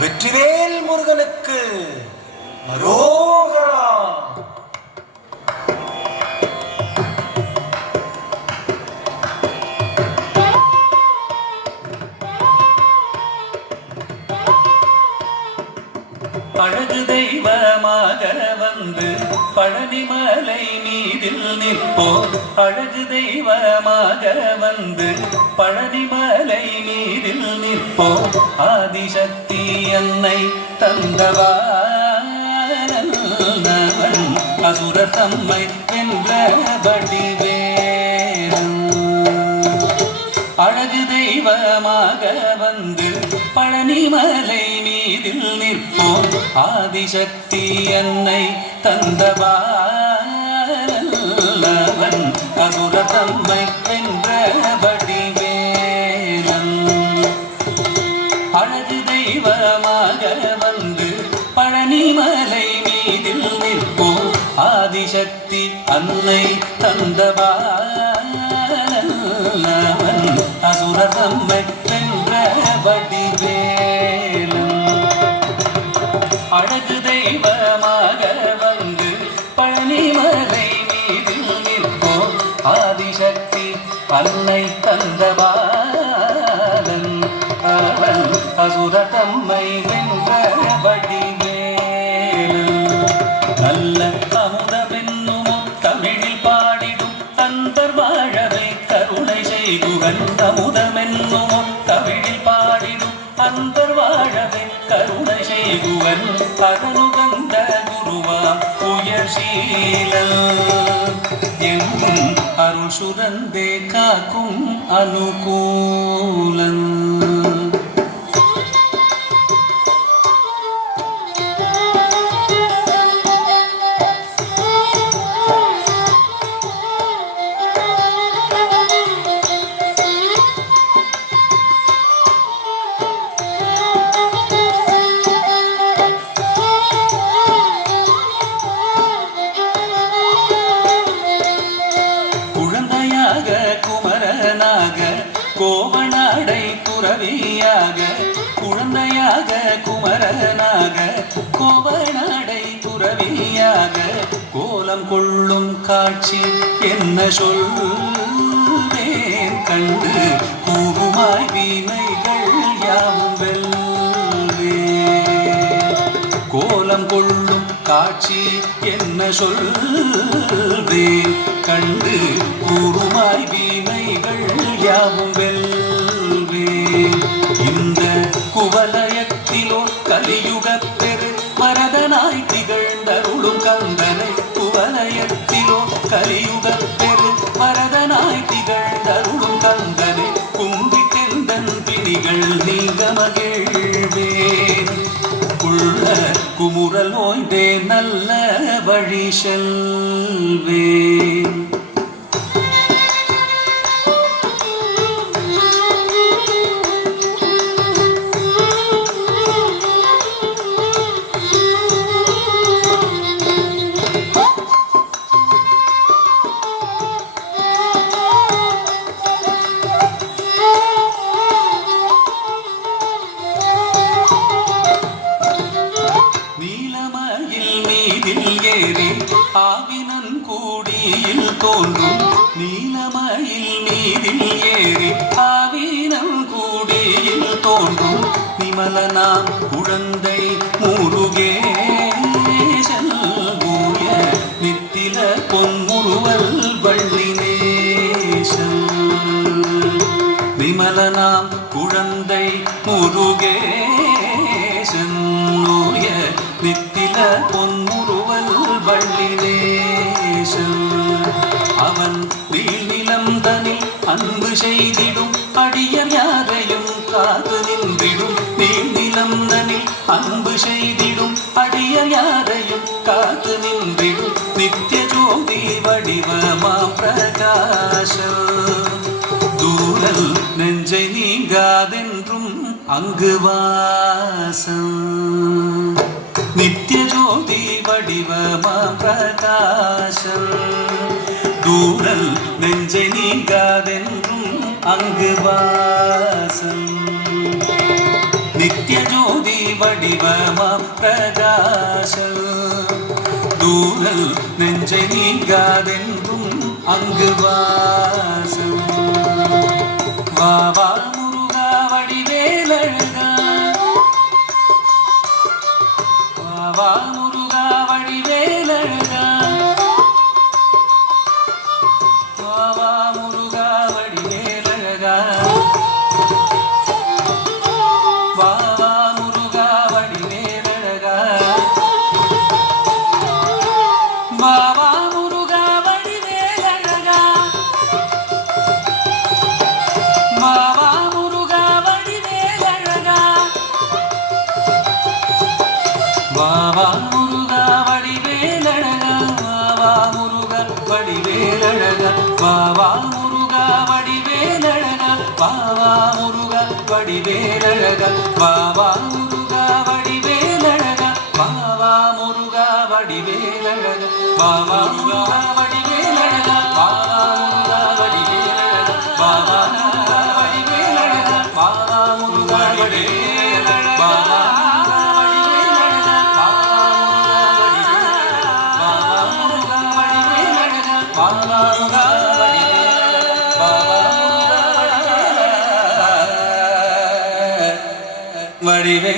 வெற்றிவேல் முருகனுக்கு அரோகரா. அழகு தெய்வமாக வந்து பழனிமலை மீதில் நிற்போர். அழகு தெய்வமாக வந்து பழனிமலை மீதில் நிற்போர். ஆதிசக்தி என்னை தந்தவான் அசுர தம்மை வென்ற வடிவேலன். அழகு தெய்வமாக வந்து பழனிமலை மீதில் நிற்போம். ஆதிசக்தி என்னை தந்தவான் அசுர தம்மை வென்ற வடிவேலன். அழகு தெய்வமாக வந்து பழனிமலை மீதில் நிற்போம். ஆதிசக்தி அன்னை தந்தவான் அசுர தம்மை வென்ற வடிவேலன். அழகு தெய்வமாக வந்து பழனிமலை மீதில் நிற்போம். ஆதிசக்தி அன்னை தந்தவான் அவன் அசுர தம்மை வென்ற வடிவேலன். நல்ல அமுதமென்னுமோ தமிழில் பாடிடும் தந்தர் வாழவை கருணை செய்குகன். அமுதமென்னுமோ தமிழில் பாடிடும் அந்தர் வாழவை கருணை செய்குவன். அகனுகந்த குருவாம் உயர்சீலன் எங்கும் அருள் சுரந்தே காக்கும் அனுகூலன். குமரனாக கோவனாடை துறவியாக. குழந்தையாக குமரனாக கோவனாடை துறவியாக. கோலம் கொள்ளும் காட்சி என்ன சொல்வேன் கண்டு கூறுமாய் வீணைகள் யாவும் வெல்வே. கோலம் கொள்ளும் காட்சி என்ன சொல்வேன் கண்டு கூறுமாய் வீணைகள் யாவும் வெல்வே. இந்த குவலயத்திலோ கலியுகப் பெரு மரதனாய் திகழ்ந்தருளும் கந்தனை. குவலயத்திலோ கலியுகப் பெரு மரதனாய் திகழ்ந்தருளும் கந்தனை. கும்பிட்டெந்தன் பிணிகள் நீங்க மகிழ்வேன். உள்ள குமுறல் ஓய்ந்தே நல்ல வழி செல்வேன். ஆவினன் கூடியில் தோன்றும் நீலமயில் மீதில் ஏறி. ஆவினன் கூடியில் தோன்றும் விமலனாம் குழந்தை முருகேசன். ஊய நித்தில பொன்முருவல் வள்ளினேசன். விமலனாம் குழந்தை முருகேசன். ஊய நித்தில பொன்முருவல் வள்ளினேசன். அவன் வீழ்நிலம் தனில் அன்பு செய்திடும் அடியர் யாரையும் காத்து நின்றிடும். வீழ்நிலம் தனில் அன்பு செய்திடும் அடியர் யாரையும் காத்து நின்றிடும். நித்திய ஜோதி வடிவமா பிரகாசம். தூரல் நெஞ்சை நீங்காதென்றும் அங்கு வாசம். நித்திய ஜோதி வடிவமா பிரகாசம். தூரல் நெஞ்சை நீங்காதென்றும் அங்கு வாசம். வடிவமாம் பிரகாசம் தூரல் நெஞ்சை நீங்காதென்றும் அங்கு வாசம் வா வா முருகா வடிவேலழகா வா வா முருகா வடிவேலழகா வா வா முருகா வடிவேலழகா வா வா முருகா வடிவேலழகா வா வா முருகா வடிவேலழகா வா வா முருகா வடிவேலழகா வா வா முருகா வடிவேலழகா வா வா முருகா வடிவேலழகா வா வா முருகா வடிவேலழகா வா வா முருகா வடிவேலழகா வா வா முருகா வடிவேலழகா வா வா முருகா வடிவேலழகா வா வா முருகா வடிவேலழகா வா வா முருகா வடிவேலழகா வா வா முருகா வடிவேலழகா வா வா முருகா வடிவேலழகா வா வா வடிவே